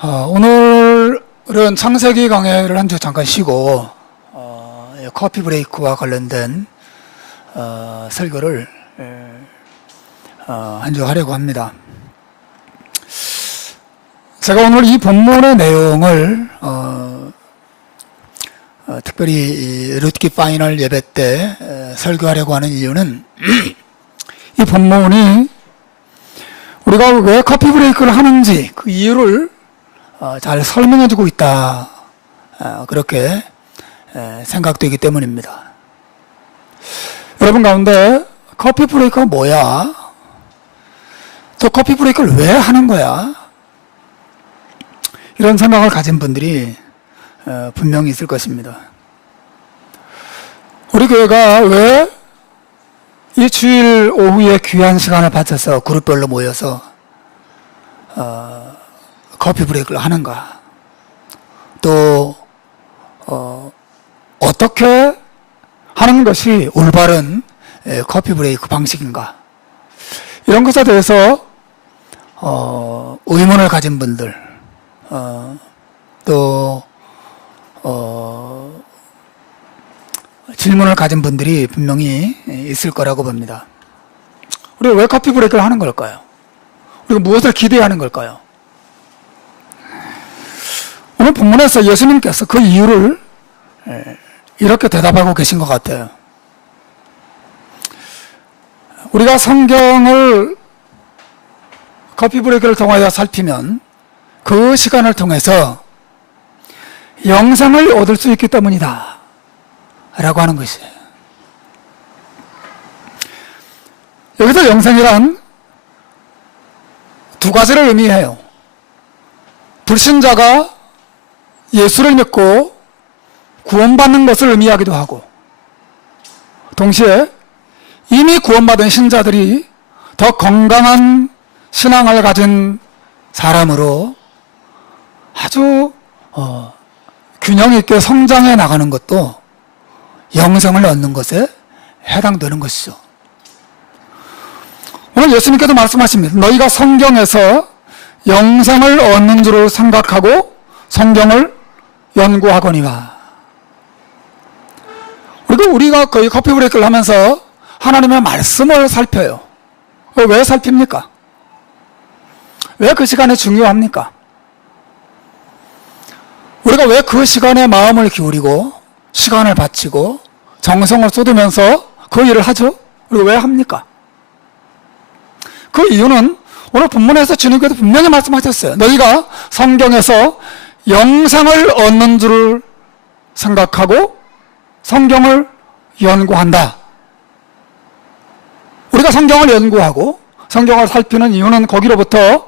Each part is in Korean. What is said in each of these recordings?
오늘은 창세기 강해를 한 주 잠깐 쉬고 커피 브레이크와 관련된 설교를 한 주 하려고 합니다. 제가 오늘 이 본문의 내용을 특별히 룻기 파이널 예배 때 설교하려고 하는 이유는 이 본문이 우리가 왜 커피 브레이크를 하는지 그 이유를 잘 설명해주고 있다, 그렇게 생각되기 때문입니다. 여러분 가운데 커피 브레이크가 뭐야? 또 커피 브레이크를 왜 하는 거야? 이런 생각을 가진 분들이 분명히 있을 것입니다. 우리 교회가 왜 이 주일 오후에 귀한 시간을 바쳐서 그룹별로 모여서 커피 브레이크를 하는가? 또 어떻게 하는 것이 올바른 커피 브레이크 방식인가? 이런 것에 대해서 의문을 가진 분들, 또 질문을 가진 분들이 분명히 있을 거라고 봅니다. 우리가 왜 커피 브레이크를 하는 걸까요? 우리가 무엇을 기대하는 걸까요? 오늘 본문에서 예수님께서 그 이유를 이렇게 대답하고 계신 것 같아요. 우리가 성경을 커피 브레이크를 통하여 살피면 그 시간을 통해서 영생을 얻을 수 있기 때문이다 라고 하는 것이에요. 여기서 영생이란 두 가지를 의미해요. 불신자가 예수를 믿고 구원받는 것을 의미하기도 하고, 동시에 이미 구원받은 신자들이 더 건강한 신앙을 가진 사람으로 아주 균형 있게 성장해 나가는 것도 영생을 얻는 것에 해당되는 것이죠. 오늘 예수님께서 말씀하십니다. 너희가 성경에서 영생을 얻는 줄을 생각하고 성경을 연구하거니와. 우리가 거의 커피 브레이크를 하면서 하나님의 말씀을 살펴요. 왜 살핍니까? 왜 그 시간이 중요합니까? 우리가 왜 그 시간에 마음을 기울이고 시간을 바치고 정성을 쏟으면서 그 일을 하죠? 우리가 왜 합니까? 그 이유는 오늘 본문에서 주님께서 분명히 말씀하셨어요. 너희가 성경에서 영생을 얻는 줄을 생각하고 성경을 연구한다. 우리가 성경을 연구하고 성경을 살피는 이유는 거기로부터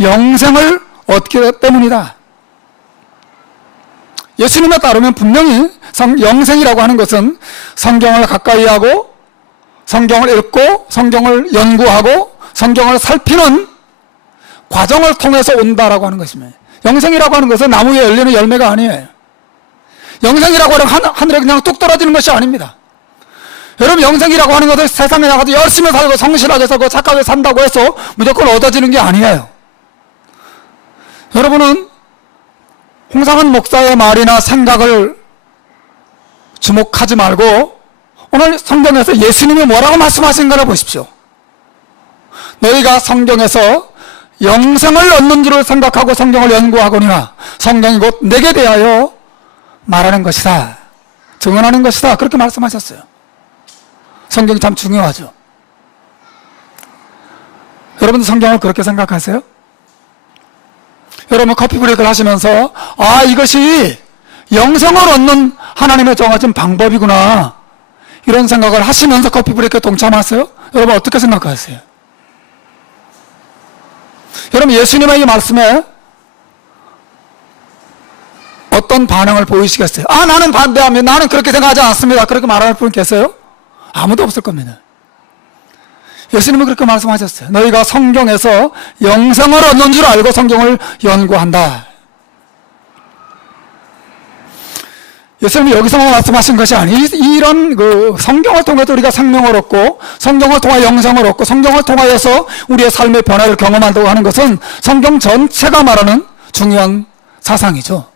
영생을 얻기 때문이다. 예수님에 따르면 분명히 영생이라고 하는 것은 성경을 가까이 하고 성경을 읽고 성경을 연구하고 성경을 살피는 과정을 통해서 온다라고 하는 것입니다. 영생이라고 하는 것은 나무에 열리는 열매가 아니에요. 영생이라고 하는 하늘에 그냥 뚝 떨어지는 것이 아닙니다. 여러분, 영생이라고 하는 것은 세상에 나가서 열심히 살고 성실하게 살고 착하게 산다고 해서 무조건 얻어지는 게 아니에요. 여러분은 홍상은 목사의 말이나 생각을 주목하지 말고 오늘 성경에서 예수님이 뭐라고 말씀하신가를 보십시오. 너희가 성경에서 영생을 얻는 줄을 생각하고 성경을 연구하거니와 성경이 곧 내게 대하여 말하는 것이다, 증언하는 것이다, 그렇게 말씀하셨어요. 성경이 참 중요하죠. 여러분도 성경을 그렇게 생각하세요? 여러분 커피 브레이크를 하시면서 이것이 영생을 얻는 하나님의 정하신 방법이구나, 이런 생각을 하시면서 커피 브레이크에 동참하세요? 여러분 어떻게 생각하세요? 여러분 예수님의 이 말씀에 어떤 반응을 보이시겠어요? 나는 반대합니다, 나는 그렇게 생각하지 않습니다, 그렇게 말할 분 계세요? 아무도 없을 겁니다. 예수님은 그렇게 말씀하셨어요. 너희가 성경에서 영생을 얻는 줄 알고 성경을 연구한다. 예수님이 여기서만 말씀하신 것이 아니, 이런 그 성경을 통해서 우리가 생명을 얻고, 성경을 통하여 영생을 얻고, 성경을 통하여서 우리의 삶의 변화를 경험한다고 하는 것은 성경 전체가 말하는 중요한 사상이죠.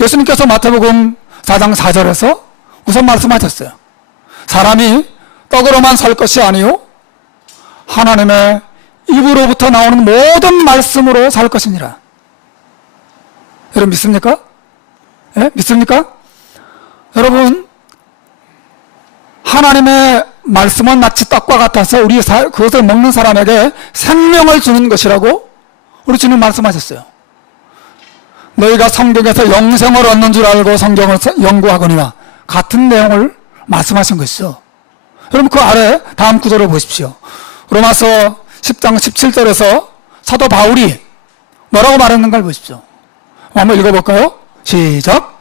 예수님께서 마태복음 4장 4절에서 우선 말씀하셨어요. 사람이 떡으로만 살 것이 아니요 하나님의 입으로부터 나오는 모든 말씀으로 살 것이니라. 여러분 믿습니까? 예? 믿습니까? 여러분, 하나님의 말씀은 마치 떡과 같아서 그것을 먹는 사람에게 생명을 주는 것이라고 우리 주님 말씀하셨어요. 너희가 성경에서 영생을 얻는 줄 알고 성경을 연구하거니와 같은 내용을 말씀하신 것이죠. 여러분 그 아래 다음 구절을 보십시오. 로마서 10장 17절에서 사도 바울이 뭐라고 말했는가를 보십시오. 한번 읽어볼까요? 시작.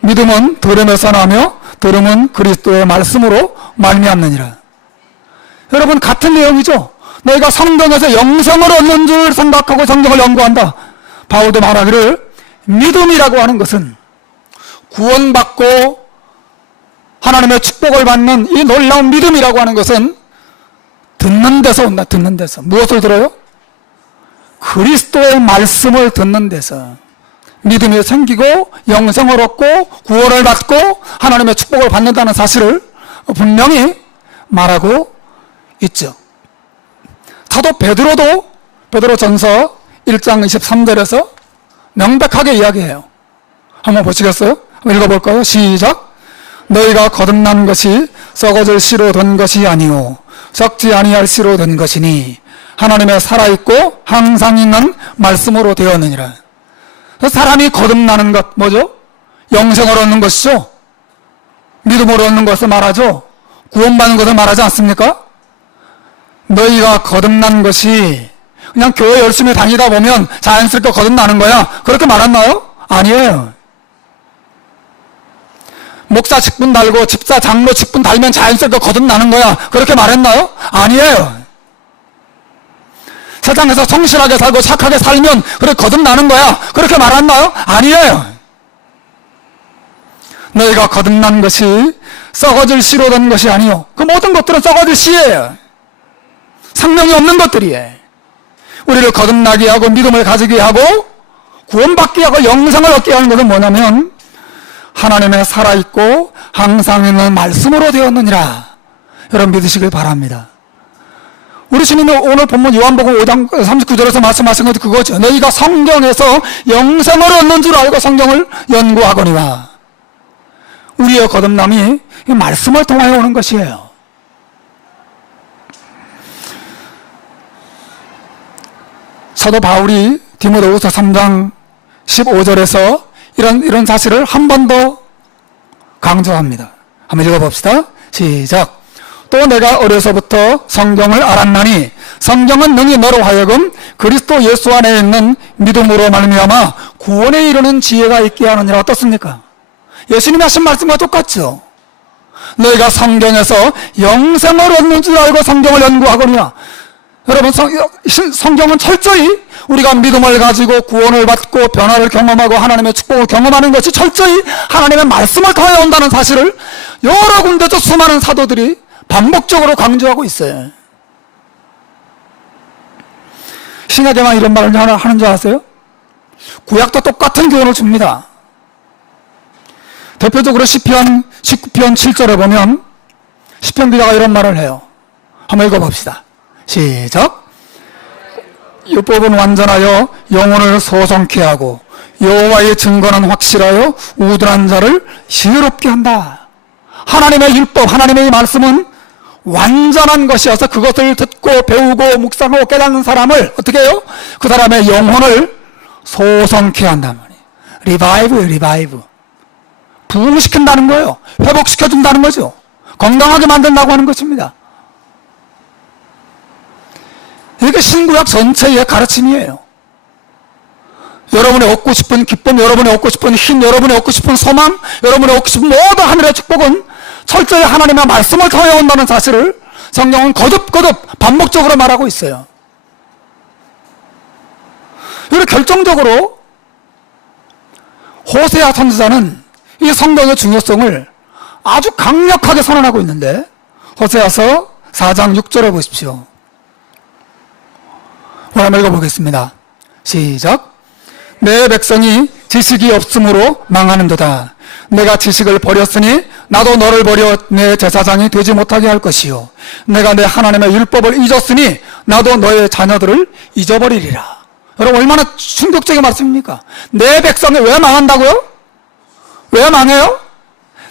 믿음은 들음에서 나며 들음은 그리스도의 말씀으로 말미암느니라. 여러분 같은 내용이죠. 너희가 성경에서 영생을 얻는 줄 생각하고 성경을 연구한다. 바울도 말하기를 믿음이라고 하는 것은 구원받고 하나님의 축복을 받는 이 놀라운 믿음이라고 하는 것은 듣는 데서 온다. 듣는 데서. 무엇을 들어요? 그리스도의 말씀을 듣는 데서 믿음이 생기고 영생을 얻고 구원을 받고 하나님의 축복을 받는다는 사실을 분명히 말하고 있죠. 사도 베드로도 베드로전서 1장 23절에서 명백하게 이야기해요. 한번 보시겠어요? 한번 읽어볼까요? 시작. 너희가 거듭난 것이 썩어질 씨로 된 것이 아니오 썩지 아니할 씨로 된 것이니 하나님의 살아있고 항상 있는 말씀으로 되었느니라. 사람이 거듭나는 것 뭐죠? 영생을 얻는 것이죠. 믿음으로 얻는 것을 말하죠. 구원받는 것을 말하지 않습니까? 너희가 거듭난 것이 그냥 교회 열심히 다니다 보면 자연스럽게 거듭나는 거야. 그렇게 말했나요? 아니에요. 목사 직분 달고 집사 장로 직분 달면 자연스럽게 거듭나는 거야. 그렇게 말했나요? 아니에요. 세상에서 성실하게 살고 착하게 살면 그래 거듭나는 거야. 그렇게 말했나요? 아니에요. 너희가 거듭난 것이 썩어질 씨로 된 것이 아니요. 그 모든 것들은 썩어질 씨예요. 생명이 없는 것들이에요. 우리를 거듭나게 하고 믿음을 가지게 하고 구원받게 하고 영생을 얻게 하는 것은 뭐냐면 하나님의 살아있고 항상 있는 말씀으로 되었느니라. 여러분 믿으시길 바랍니다. 우리 주님이 오늘 본문 요한복음 5장 39절에서 말씀하신 것도 그거죠. 너희가 성경에서 영생을 얻는 줄 알고 성경을 연구하거니와. 우리의 거듭남이 이 말씀을 통하여 오는 것이에요. 사도 바울이 디모데후서 3장 15절에서 이런 사실을 한 번 더 강조합니다. 한번 읽어봅시다. 시작. 또 내가 어려서부터 성경을 알았나니 성경은 능히 너로 하여금 그리스도 예수 안에 있는 믿음으로 말미암아 구원에 이르는 지혜가 있게 하느니라. 어떻습니까? 예수님이 하신 말씀과 똑같죠. 너희가 성경에서 영생을 얻는 줄 알고 성경을 연구하거니와. 여러분 성경은 철저히 우리가 믿음을 가지고 구원을 받고 변화를 경험하고 하나님의 축복을 경험하는 것이 철저히 하나님의 말씀을 통해 온다는 사실을 여러 군데서 수많은 사도들이 반복적으로 강조하고 있어요. 신약에만 이런 말을 하는 줄 아세요? 구약도 똑같은 교훈을 줍니다. 대표적으로 시편 19편 7절에 보면 시편 기자가 이런 말을 해요. 한번 읽어봅시다. 시작. 율법은 완전하여 영혼을 소성케 하고 여호와의 증거는 확실하여 우둔한 자를 시끄럽게 한다. 하나님의 율법, 하나님의 말씀은 완전한 것이어서 그것을 듣고 배우고 묵상하고 깨닫는 사람을 어떻게 해요? 그 사람의 영혼을 소성케 한단 말이에요. 리바이브. 부흥시킨다는 거예요. 회복시켜준다는 거죠. 건강하게 만든다고 하는 것입니다. 이게 신구약 전체의 가르침이에요. 여러분이 얻고 싶은 기쁨, 여러분이 얻고 싶은 힘, 여러분이 얻고 싶은 소망, 여러분이 얻고 싶은 모든 하늘의 축복은 철저히 하나님의 말씀을 통해 온다는 사실을 성경은 거듭거듭 반복적으로 말하고 있어요. 그리고 결정적으로 호세아 선지자는 이 성경의 중요성을 아주 강력하게 선언하고 있는데, 호세아서 4장 6절에 보십시오. 오늘 한번 읽어보겠습니다. 시작. 내 백성이 지식이 없으므로 망하는도다. 내가 지식을 버렸으니 나도 너를 버려 내 제사장이 되지 못하게 할 것이요, 내가 내 하나님의 율법을 잊었으니 나도 너의 자녀들을 잊어버리리라. 여러분, 얼마나 충격적인 말씀입니까? 내 백성이 왜 망한다고요? 왜 망해요?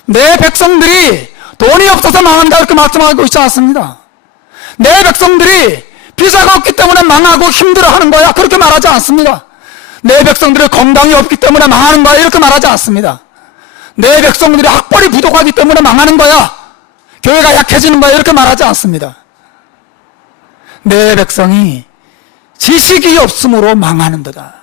내 백성들이 돈이 없어서 망한다, 이렇게 말씀하고 있지 않습니다. 내 백성들이 비자가 없기 때문에 망하고 힘들어하는 거야, 그렇게 말하지 않습니다. 내 백성들의 건강이 없기 때문에 망하는 거야, 이렇게 말하지 않습니다. 내 백성들이 학벌이 부족하기 때문에 망하는 거야, 교회가 약해지는 거야, 이렇게 말하지 않습니다. 내 백성이 지식이 없으므로 망하는도다.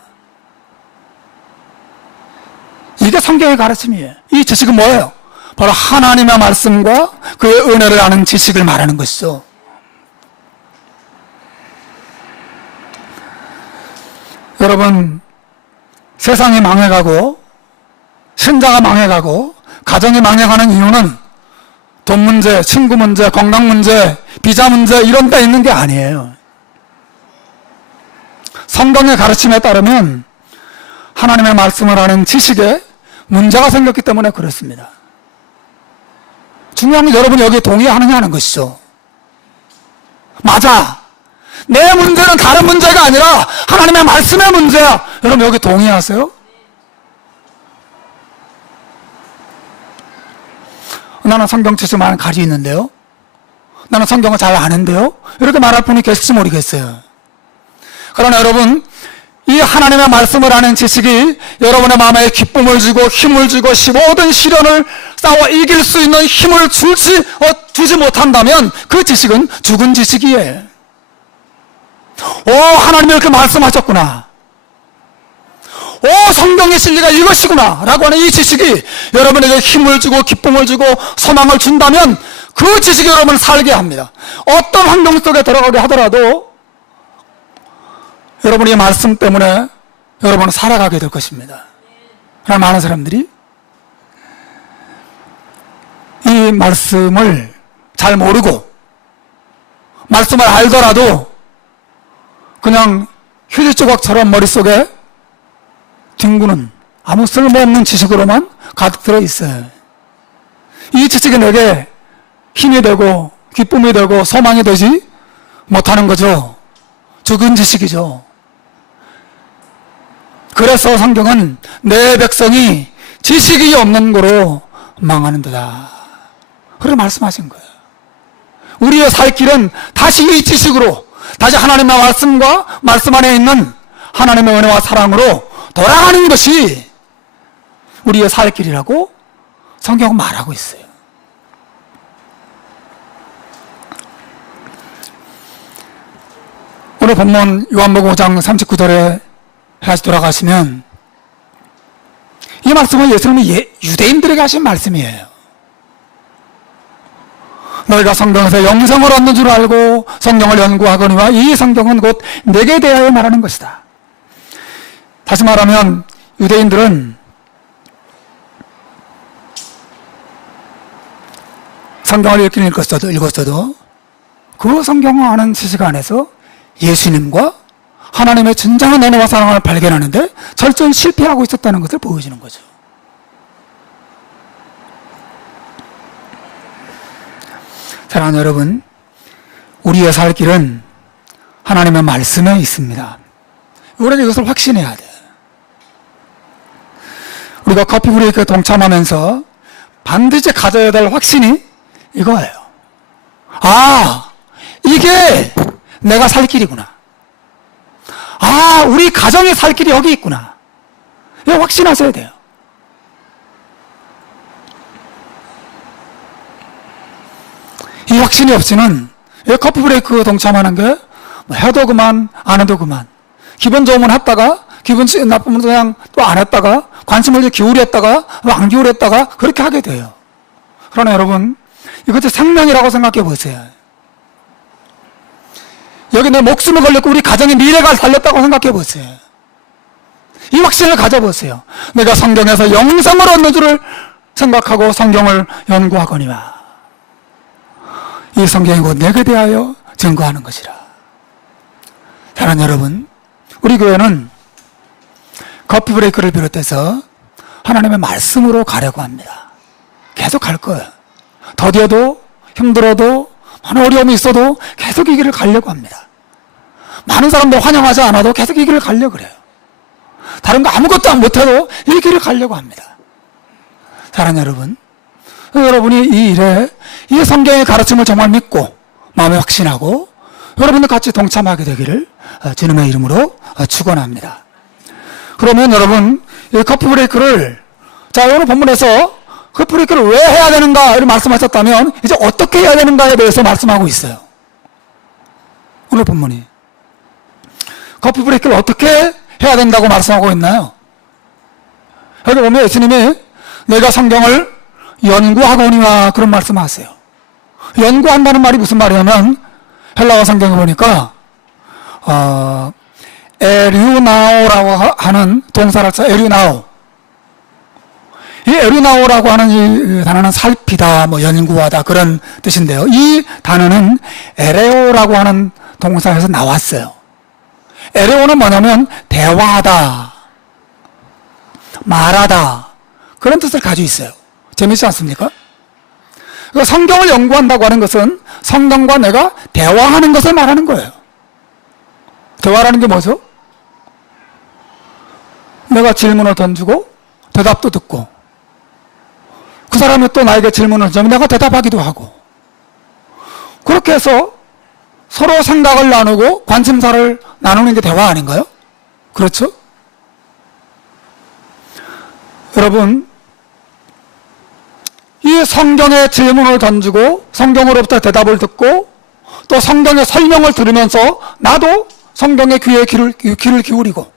이게 성경의 가르침이에요. 이 지식은 뭐예요? 바로 하나님의 말씀과 그의 은혜를 아는 지식을 말하는 것이죠. 여러분, 세상이 망해가고 신자가 망해가고 가정이 망해가는 이유는 돈 문제, 친구 문제, 건강 문제, 비자 문제 이런 데 있는 게 아니에요. 성경의 가르침에 따르면 하나님의 말씀을 아는 지식에 문제가 생겼기 때문에 그렇습니다. 중요한 건 여러분이 여기에 동의하느냐 하는 것이죠. 맞아. 내 문제는 다른 문제가 아니라 하나님의 말씀의 문제야. 여러분 여기 동의하세요? 나는 성경 지식만 가지고 있는데요, 나는 성경을 잘 아는데요, 이렇게 말할 분이 계실지 모르겠어요. 그러나 여러분, 이 하나님의 말씀을 아는 지식이 여러분의 마음에 기쁨을 주고 힘을 주고 모든 시련을 싸워 이길 수 있는 힘을 주지 못한다면 그 지식은 죽은 지식이에요. 오, 하나님이 이렇게 말씀하셨구나, 오, 성경의 진리가 이것이구나 라고 하는 이 지식이 여러분에게 힘을 주고 기쁨을 주고 소망을 준다면 그 지식이 여러분을 살게 합니다. 어떤 환경 속에 들어가게 하더라도 여러분이 말씀 때문에 여러분은 살아가게 될 것입니다. 그러나 많은 사람들이 이 말씀을 잘 모르고 말씀을 알더라도 그냥 휴지 조각처럼 머릿속에 뒹구는 아무 쓸모없는 지식으로만 가득 들어 있어요. 이 지식이 내게 힘이 되고 기쁨이 되고 소망이 되지 못하는 거죠. 죽은 지식이죠. 그래서 성경은 내 백성이 지식이 없는 거로 망하는도다, 그렇게 말씀하신 거예요. 우리의 살 길은 다시 이 지식으로, 다시 하나님의 말씀과 말씀 안에 있는 하나님의 은혜와 사랑으로 돌아가는 것이 우리의 살 길이라고 성경은 말하고 있어요. 오늘 본문 요한복음 5장 39절에 다시 돌아가시면 이 말씀은 예수님이 유대인들에게 하신 말씀이에요. 너희가 성경에서 영생을 얻는 줄 알고 성경을 연구하거니와 이 성경은 곧 내게 대하여 말하는 것이다. 다시 말하면 유대인들은 성경을 읽긴 읽었어도 그 성경을 아는 지식 안에서 예수님과 하나님의 진정한 은혜와 사랑을 발견하는데 철저히 실패하고 있었다는 것을 보여주는 거죠. 사랑하는 여러분, 우리의 살 길은 하나님의 말씀에 있습니다. 우리는 이것을 확신해야 돼요. 우리가 커피 브레이크에 동참하면서 반드시 가져야 될 확신이 이거예요. 아, 이게 내가 살 길이구나. 아, 우리 가정의 살 길이 여기 있구나. 이거 확신하셔야 돼요. 이 확신이 없이는 커피 브레이크 동참하는 게 뭐 해도 그만 안 해도 그만, 기분 좋으면 했다가 기분 나쁘면 그냥 또 안 했다가 관심을 기울였다가 안 기울였다가 그렇게 하게 돼요. 그러나 여러분, 이것도 생명이라고 생각해 보세요. 여기 내 목숨을 걸렸고 우리 가정의 미래가 달렸다고 생각해 보세요. 이 확신을 가져보세요. 내가 성경에서 영생을 얻는 줄을 생각하고 성경을 연구하거니와 이 성경이 곧 내게 대하여 증거하는 것이라. 사랑하는 여러분, 우리 교회는 커피 브레이크를 비롯해서 하나님의 말씀으로 가려고 합니다. 계속 갈 거예요. 더뎌도 힘들어도 많은 어려움이 있어도 계속 이 길을 가려고 합니다. 많은 사람들 환영하지 않아도 계속 이 길을 가려고 그래요. 다른 거 아무것도 못해도 이 길을 가려고 합니다. 사랑하는 여러분, 여러분이 이 일에 이 성경의 가르침을 정말 믿고 마음에 확신하고 여러분들 같이 동참하게 되기를 주님의 이름으로 축원합니다. 그러면 여러분, 이 커피 브레이크를 자, 오늘 본문에서 커피 브레이크를 왜 해야 되는가 이렇게 말씀하셨다면 이제 어떻게 해야 되는가에 대해서 말씀하고 있어요. 오늘 본문이 커피 브레이크를 어떻게 해야 된다고 말씀하고 있나요? 여기 보면 예수님이 내가 성경을 연구하거니와 그런 말씀하세요. 연구한다는 말이 무슨 말이냐면 헬라어 성경에 보니까 에류나오라고 하는 동사를 써. 에류나오. 이 에류나오라고 하는 이 단어는 살피다, 연구하다 그런 뜻인데요. 이 단어는 에레오라고 하는 동사에서 나왔어요. 에레오는 뭐냐면 대화하다, 말하다 그런 뜻을 가지고 있어요. 재밌지 않습니까? 성경을 연구한다고 하는 것은 성경과 내가 대화하는 것을 말하는 거예요. 대화라는 게 뭐죠? 내가 질문을 던지고 대답도 듣고 그 사람이 또 나에게 질문을 던지면 내가 대답하기도 하고 그렇게 해서 서로 생각을 나누고 관심사를 나누는 게 대화 아닌가요? 그렇죠? 여러분, 이 성경에 질문을 던지고 성경으로부터 대답을 듣고 또 성경의 설명을 들으면서 나도 성경의 귀에 귀를 기울이고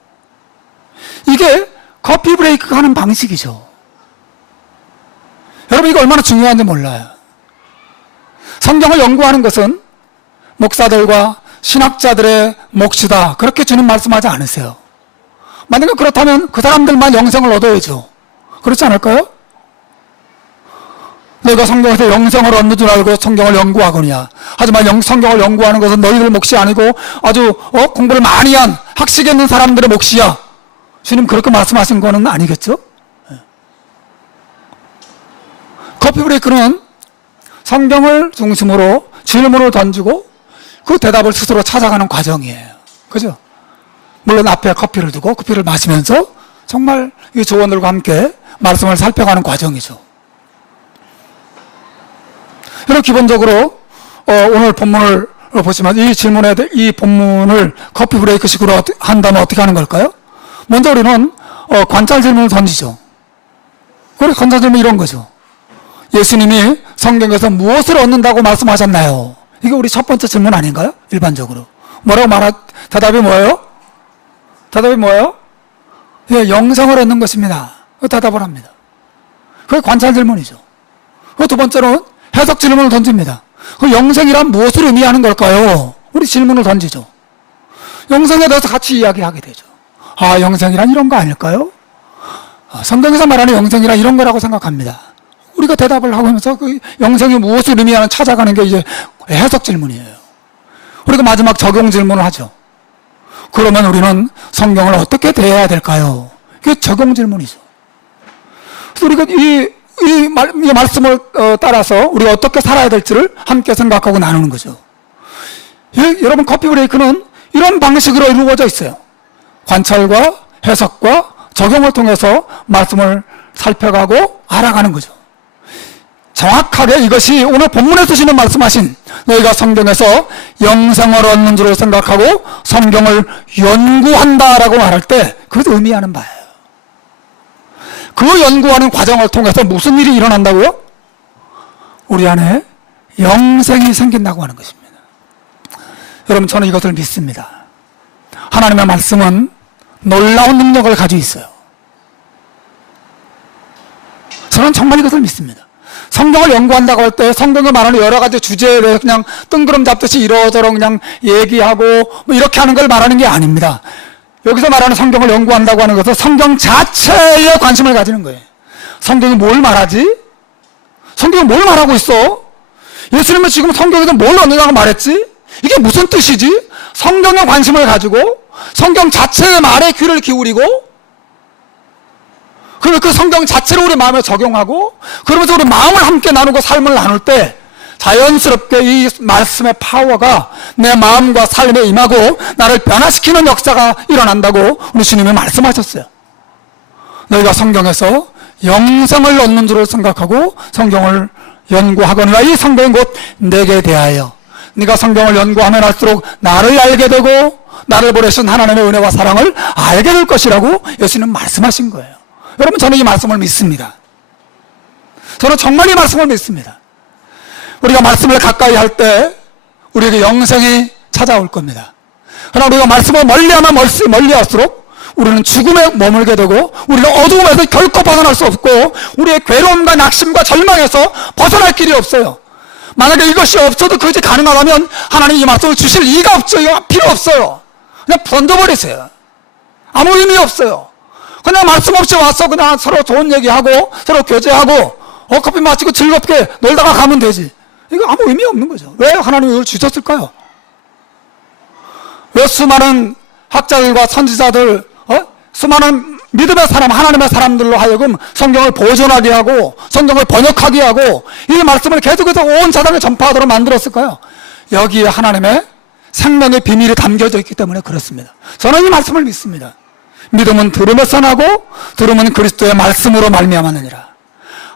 이게 커피 브레이크가 하는 방식이죠. 여러분, 이거 얼마나 중요한지 몰라요. 성경을 연구하는 것은 목사들과 신학자들의 몫이다 그렇게 주님 말씀하지 않으세요. 만약에 그렇다면 그 사람들만 영생을 얻어야죠. 그렇지 않을까요? 내가 성경에서 영생을 얻는 줄 알고 성경을 연구하거니와 하지만 성경을 연구하는 것은 너희들 몫이 아니고 아주 공부를 많이 한 학식에 있는 사람들의 몫이야. 주님 그렇게 말씀하신 거는 아니겠죠? 커피 브레이크는 성경을 중심으로 질문을 던지고 그 대답을 스스로 찾아가는 과정이에요. 그죠? 물론 앞에 커피를 두고 커피를 마시면서 정말 이 조원들과 함께 말씀을 살펴가는 과정이죠. 여러분, 기본적으로 오늘 본문을 보시면 이 본문을 커피 브레이크식으로 한다면 어떻게 하는 걸까요? 먼저 우리는 관찰 질문을 던지죠. 그래, 관찰 질문 이런 거죠. 예수님이 성경에서 무엇을 얻는다고 말씀하셨나요? 이게 우리 첫 번째 질문 아닌가요? 일반적으로. 대답이 뭐예요? 대답이 뭐예요? 예, 영생을 얻는 것입니다. 대답을 합니다. 그게 관찰 질문이죠. 두 번째로는 해석 질문을 던집니다. 그 영생이란 무엇을 의미하는 걸까요? 우리 질문을 던지죠. 영생에 대해서 같이 이야기하게 되죠. 아, 영생이란 이런 거 아닐까요? 성경에서 말하는 영생이란 이런 거라고 생각합니다. 우리가 대답을 하면서 그 영생이 무엇을 의미하는 찾아가는 게 이제 해석 질문이에요. 우리가 마지막 적용 질문을 하죠. 그러면 우리는 성경을 어떻게 대해야 될까요? 그게 적용 질문이죠. 그래서 우리가 이 말씀을 따라서 우리가 어떻게 살아야 될지를 함께 생각하고 나누는 거죠. 여러분, 커피 브레이크는 이런 방식으로 이루어져 있어요. 관찰과 해석과 적용을 통해서 말씀을 살펴가고 알아가는 거죠. 정확하게 이것이 오늘 본문에서 주시는 말씀하신 너희가 성경에서 영생을 얻는 줄로 생각하고 성경을 연구한다라고 말할 때 그것을 의미하는 바예요. 그 연구하는 과정을 통해서 무슨 일이 일어난다고요? 우리 안에 영생이 생긴다고 하는 것입니다. 여러분, 저는 이것을 믿습니다. 하나님의 말씀은 놀라운 능력을 가지고 있어요. 저는 정말 이것을 믿습니다. 성경을 연구한다고 할 때 성경에 말하는 여러 가지 주제에 대해서 그냥 뜬구름 잡듯이 이러저러 그냥 얘기하고 이렇게 하는 걸 말하는 게 아닙니다. 여기서 말하는 성경을 연구한다고 하는 것은 성경 자체에 관심을 가지는 거예요. 성경이 뭘 말하지? 성경이 뭘 말하고 있어? 예수님은 지금 성경에서 뭘 얻는다고 말했지? 이게 무슨 뜻이지? 성경에 관심을 가지고 성경 자체의 말에 귀를 기울이고 그리고 그 성경 자체를 우리 마음에 적용하고 그러면서 우리 마음을 함께 나누고 삶을 나눌 때 자연스럽게 이 말씀의 파워가 내 마음과 삶에 임하고 나를 변화시키는 역사가 일어난다고 우리 주님이 말씀하셨어요. 너희가 성경에서 영생을 얻는 줄을 생각하고 성경을 연구하거니와 이 성경은 곧 내게 대하여 네가 성경을 연구하면 할수록 나를 알게 되고 나를 보내신 하나님의 은혜와 사랑을 알게 될 것이라고 예수님은 말씀하신 거예요. 여러분, 저는 이 말씀을 믿습니다. 저는 정말 이 말씀을 믿습니다. 우리가 말씀을 가까이 할 때 우리에게 영생이 찾아올 겁니다. 그러나 우리가 말씀을 멀리하면 멀리할수록 우리는 죽음에 머물게 되고 우리는 어두움에서 결코 벗어날 수 없고 우리의 괴로움과 낙심과 절망에서 벗어날 길이 없어요. 만약에 이것이 없어도 그것이 가능하다면 하나님 이 말씀을 주실 이유가 없죠. 이거 필요 없어요. 그냥 던져버리세요. 아무 의미 없어요. 그냥 말씀 없이 와서 그냥 서로 좋은 얘기하고 서로 교제하고 커피 마시고 즐겁게 놀다가 가면 되지. 이거 아무 의미 없는 거죠. 왜 하나님이 이걸 주셨을까요? 왜 수많은 학자들과 선지자들, 수많은 믿음의 사람, 하나님의 사람들로 하여금 성경을 보존하게 하고 성경을 번역하게 하고 이 말씀을 계속해서 온 세상에 전파하도록 만들었을까요? 여기에 하나님의 생명의 비밀이 담겨져 있기 때문에 그렇습니다. 저는 이 말씀을 믿습니다. 믿음은 들음에서 나고 들음은 그리스도의 말씀으로 말미암았느니라.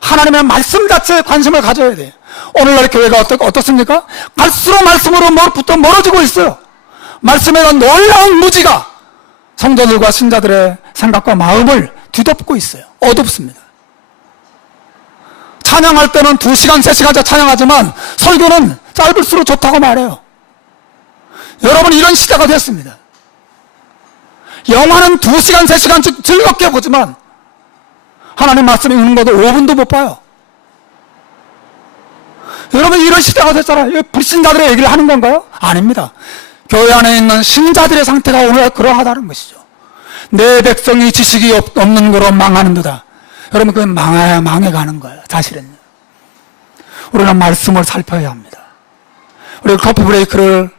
하나님의 말씀 자체에 관심을 가져야 돼요. 오늘날 교회가 어떻습니까? 갈수록 말씀으로부터 멀어지고 있어요. 말씀에 대한 놀라운 무지가 성도들과 신자들의 생각과 마음을 뒤덮고 있어요. 어둡습니다. 찬양할 때는 2시간, 3시간째 찬양하지만 설교는 짧을수록 좋다고 말해요. 여러분, 이런 시대가 됐습니다. 영화는 2시간, 3시간 즐겁게 보지만 하나님 말씀이 읽는 것도 5분도 못 봐요. 여러분, 이런 시대가 됐잖아요. 불신자들의 얘기를 하는 건가요? 아닙니다. 교회 안에 있는 신자들의 상태가 오늘 그러하다는 것이죠. 내 백성이 지식이 없는 거로 망하는도다. 여러분, 그건 망해가는 거예요. 사실은요. 우리는 말씀을 살펴야 합니다. 우리 커피 브레이크를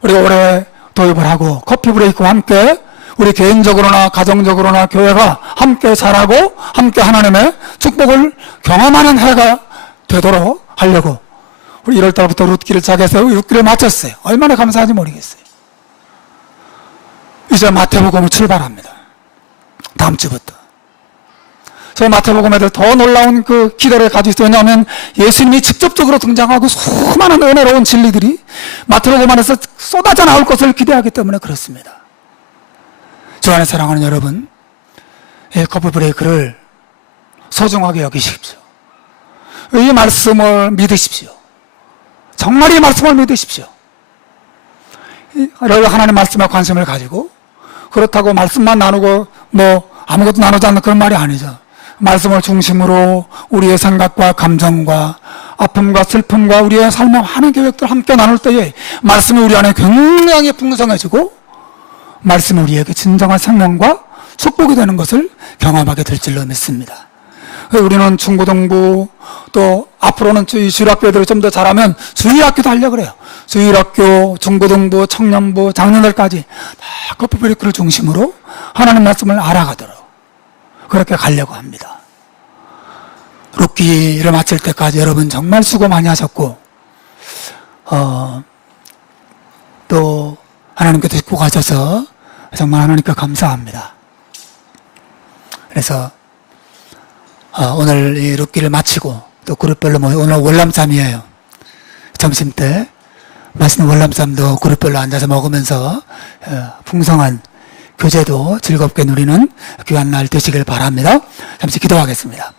우리가 올해 도입을 하고 커피 브레이크와 함께 우리 개인적으로나 가정적으로나 교회가 함께 자라고 함께 하나님의 축복을 경험하는 해가 되도록 하려고 우리 1월달부터 룻기를 시작해서 6기를 마쳤어요. 얼마나 감사한지 모르겠어요. 이제 마태복음을 출발합니다. 다음 주부터. 저 마태복음에도 더 놀라운 그 기대를 가지고 있어요. 왜냐하면 예수님이 직접적으로 등장하고 수많은 은혜로운 진리들이 마태복음 안에서 쏟아져 나올 것을 기대하기 때문에 그렇습니다. 주 안에 사랑하는 여러분, 이 커피 브레이크를 소중하게 여기십시오. 이 말씀을 믿으십시오. 정말 이 말씀을 믿으십시오. 여러분, 하나님 말씀에 관심을 가지고 그렇다고 말씀만 나누고 아무것도 나누지 않는 그런 말이 아니죠. 말씀을 중심으로 우리의 생각과 감정과 아픔과 슬픔과 우리의 삶의 많은 계획들 함께 나눌 때에 말씀이 우리 안에 굉장히 풍성해지고 말씀이 우리에게 진정한 생명과 축복이 되는 것을 경험하게 될 줄로 믿습니다. 우리는 중고등부 또 앞으로는 주일학교들이 좀 더 잘하면 주일학교도 하려고 그래요. 주일학교, 중고등부, 청년부, 작년들까지 다 커피 브레이크를 중심으로 하나님 말씀을 알아가도록 그렇게 가려고 합니다. 룻기를 마칠 때까지 여러분 정말 수고 많이 하셨고 또 하나님께서 데리고 가셔서 정말 하나님께 감사합니다. 그래서 오늘 이 룻기를 마치고 또 그룹별로 오늘 월남쌈이에요. 점심 때 맛있는 월남쌈도 그룹별로 앉아서 먹으면서 풍성한 교제도 즐겁게 누리는 귀한 날 되시길 바랍니다. 잠시 기도하겠습니다.